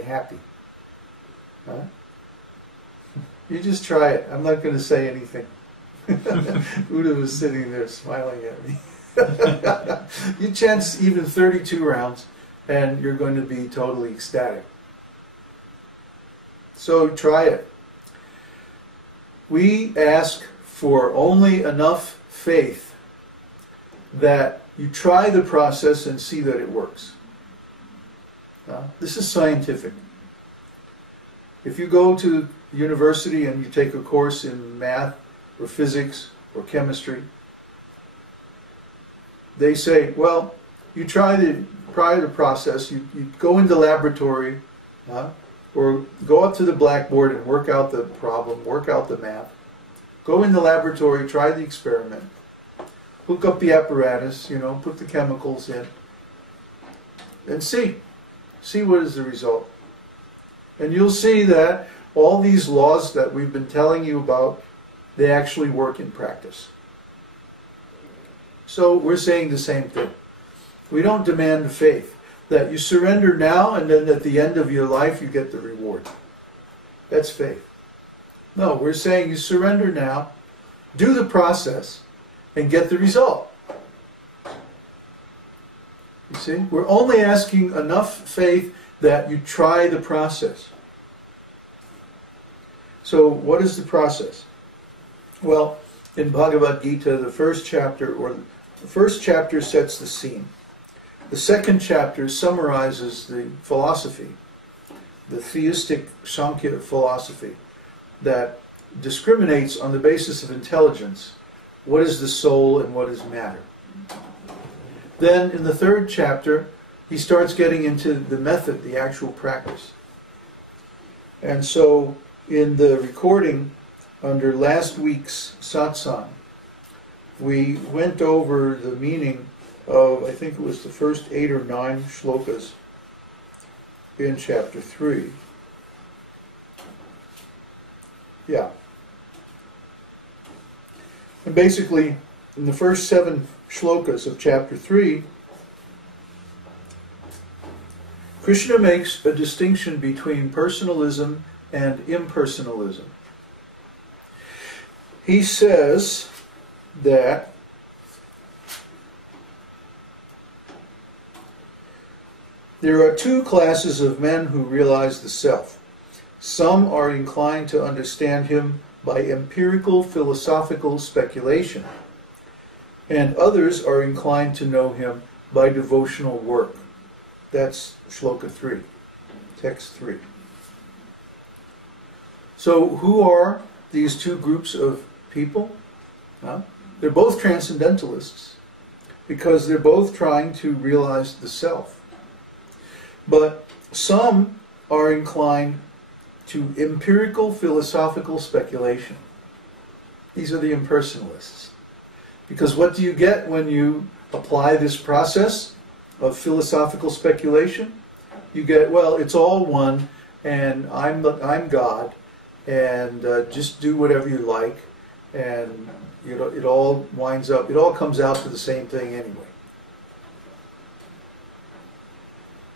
happy. Huh? You just try it. I'm not going to say anything. Uda was sitting there smiling at me. You chant even 32 rounds and you're going to be totally ecstatic. So try it. We ask for only enough faith that you try the process and see that it works. This is scientific. If you go to university and you take a course in math or physics or chemistry, they say, well, you try the process, you go into the laboratory, or go up to the blackboard and work out the problem, work out the math. Go in the laboratory, try the experiment, hook up the apparatus, put the chemicals in, and see what is the result. And you'll see that all these laws that we've been telling you about, they actually work in practice. So we're saying the same thing. We don't demand faith that you surrender now and then at the end of your life you get the reward. That's faith. No, we're saying you surrender now, do the process, and get the result. You see? We're only asking enough faith that you try the process. So what is the process? Well, in Bhagavad-gītā, the first chapter sets the scene. The second chapter summarizes the philosophy, the theistic Sankhya philosophy, that discriminates on the basis of intelligence what is the soul and what is matter. Then in the third chapter, he starts getting into the method, the actual practice. And so in the recording under last week's Satsang, we went over the meaning of, I think it was the first 8 or 9 shlokas in chapter 3. Yeah. And basically, in the first 7 shlokas of chapter 3, Krishna makes a distinction between personalism and impersonalism. He says that there are 2 classes of men who realize the self. Some are inclined to understand him by empirical philosophical speculation, and others are inclined to know him by devotional work. That's shloka 3, text 3. So who are these 2 groups of people? They're both transcendentalists because they're both trying to realize the self. But some are inclined to empirical philosophical speculation. These are the impersonalists. Because what do you get when you apply this process of philosophical speculation? You get, well, it's all one, and I'm God, and just do whatever you like, and it all winds up, it all comes out to the same thing anyway.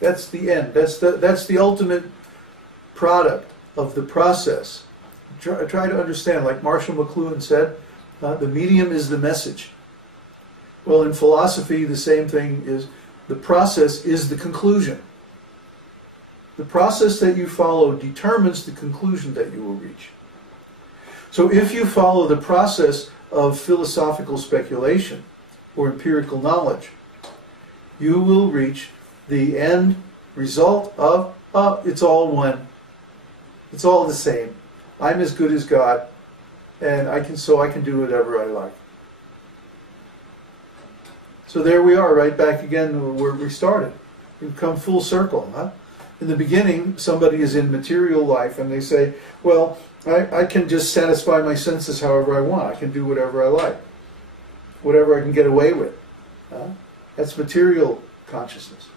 That's the end. That's the ultimate product of the process. Try to understand, like Marshall McLuhan said, the medium is the message. Well, in philosophy, the same thing is, the process is the conclusion. The process that you follow determines the conclusion that you will reach. So if you follow the process of philosophical speculation or empirical knowledge, you will reach the end result of, it's all one. It's all the same. I'm as good as God, and I can do whatever I like. So there we are, right back again where we started. We've come full circle, huh? In the beginning, somebody is in material life and they say, well, I can just satisfy my senses however I want. I can do whatever I like. Whatever I can get away with. That's material consciousness.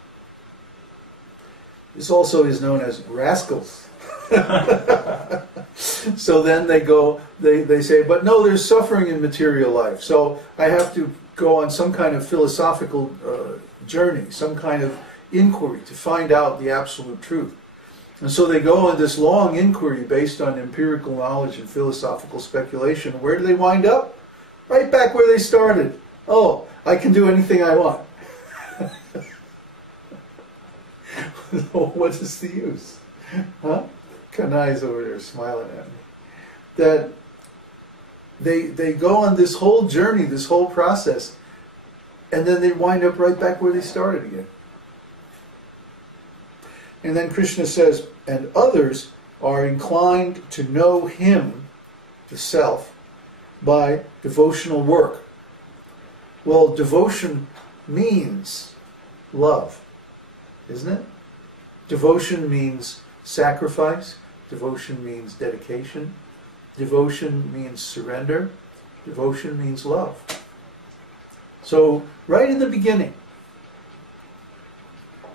This also is known as rascals. So then they say, but no, there's suffering in material life. So I have to go on some kind of philosophical journey, some kind of inquiry to find out the absolute truth. And so they go on this long inquiry based on empirical knowledge and philosophical speculation. Where do they wind up? Right back where they started. Oh, I can do anything I want. What is the use? Huh? Kanai's over there smiling at me. That they go on this whole journey, this whole process, and then they wind up right back where they started again. And then Krishna says, and others are inclined to know him, the self, by devotional work. Well, devotion means love, isn't it? Devotion means sacrifice. Devotion means dedication. Devotion means surrender. Devotion means love. So, right in the beginning,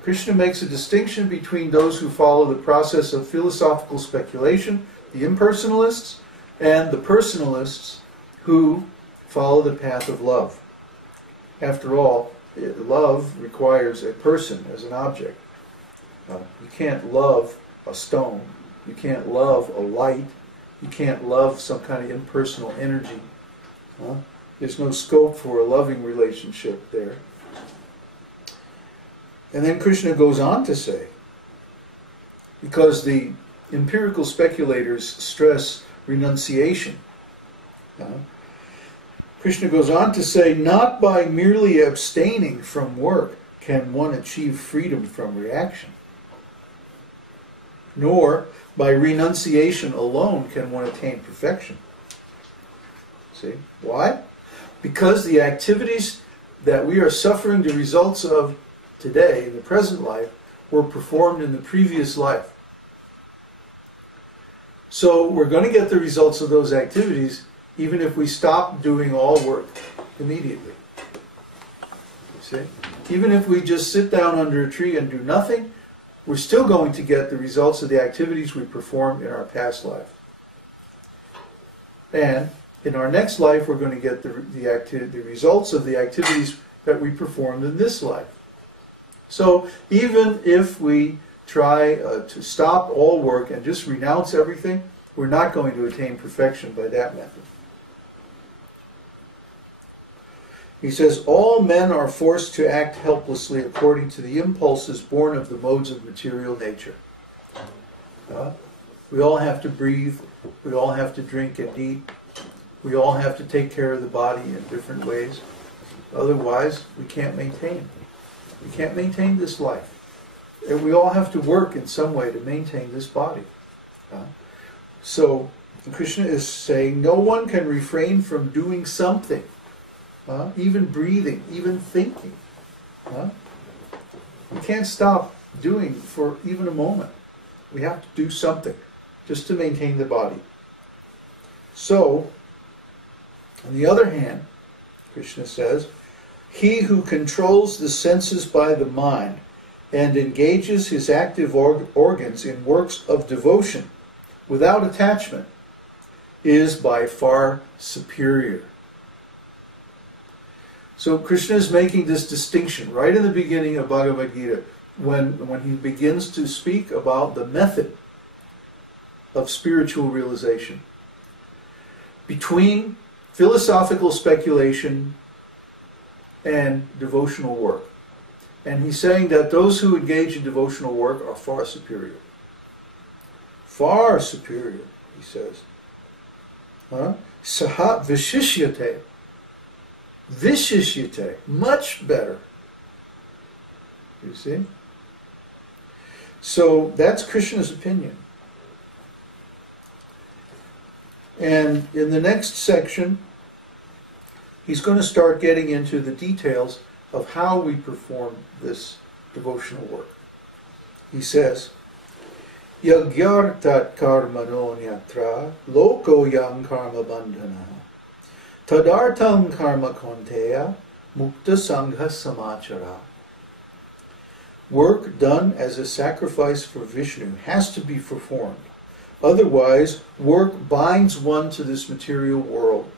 Krishna makes a distinction between those who follow the process of philosophical speculation, the impersonalists, and the personalists who follow the path of love. After all, love requires a person as an object. You can't love a stone. You can't love a light. You can't love some kind of impersonal energy. There's no scope for a loving relationship there. And then Krishna goes on to say, because the empirical speculators stress renunciation, Krishna goes on to say, not by merely abstaining from work can one achieve freedom from reaction, nor by renunciation alone can one attain perfection. See? Why? Because the activities that we are suffering the results of today, in the present life, were performed in the previous life. So we're going to get the results of those activities even if we stop doing all work immediately. You see? Even if we just sit down under a tree and do nothing, we're still going to get the results of the activities we performed in our past life. And in our next life, we're going to get the results of the activities that we performed in this life. So even if we try to stop all work and just renounce everything, we're not going to attain perfection by that method. He says, all men are forced to act helplessly according to the impulses born of the modes of material nature. We all have to breathe. We all have to drink and eat. We all have to take care of the body in different ways. Otherwise, we can't maintain. We can't maintain this life. And we all have to work in some way to maintain this body. So, Krishna is saying no one can refrain from doing something. Even breathing, even thinking. We can't stop doing for even a moment. We have to do something just to maintain the body. So, on the other hand, Krishna says, he who controls the senses by the mind and engages his active organs in works of devotion without attachment is by far superior. So Krishna is making this distinction right in the beginning of Bhagavad-gītā when he begins to speak about the method of spiritual realization between philosophical speculation and devotional work. And he's saying that those who engage in devotional work are far superior. Far superior, he says. Sahat vishishyate. Vishishyate. Much better. You see? So that's Krishna's opinion. And in the next section, he's going to start getting into the details of how we perform this devotional work. He says, Yagyartat karmano nyatra loko yang karma bandhana tadartam karma konteya mukta sangha samachara. Work done as a sacrifice for Vishnu has to be performed. Otherwise, work binds one to this material world.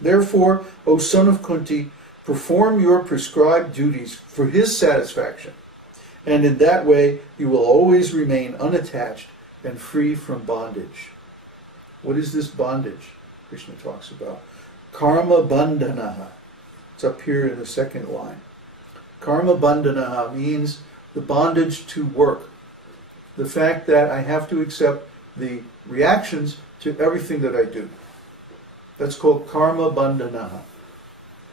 Therefore, O son of Kunti, perform your prescribed duties for his satisfaction, And in that way, you will always remain unattached and free from bondage. What is this bondage Krishna talks about? Karma bandhanaha. It's up here in the second line. Karma bandhanaha means the bondage to work. The fact that I have to accept the reactions to everything that I do. That's called karma bandhanaha.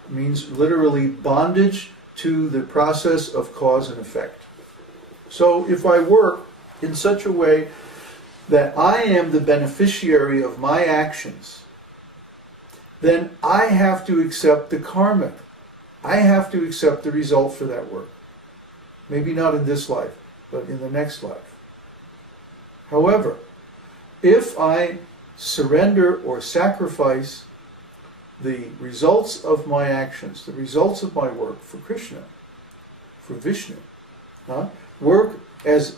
It means literally bondage to the process of cause and effect. So if I work in such a way that I am the beneficiary of my actions, then I have to accept the karma. I have to accept the result for that work. Maybe not in this life, but in the next life. However, if I surrender or sacrifice the results of my actions, the results of my work for Krishna, for Vishnu, work as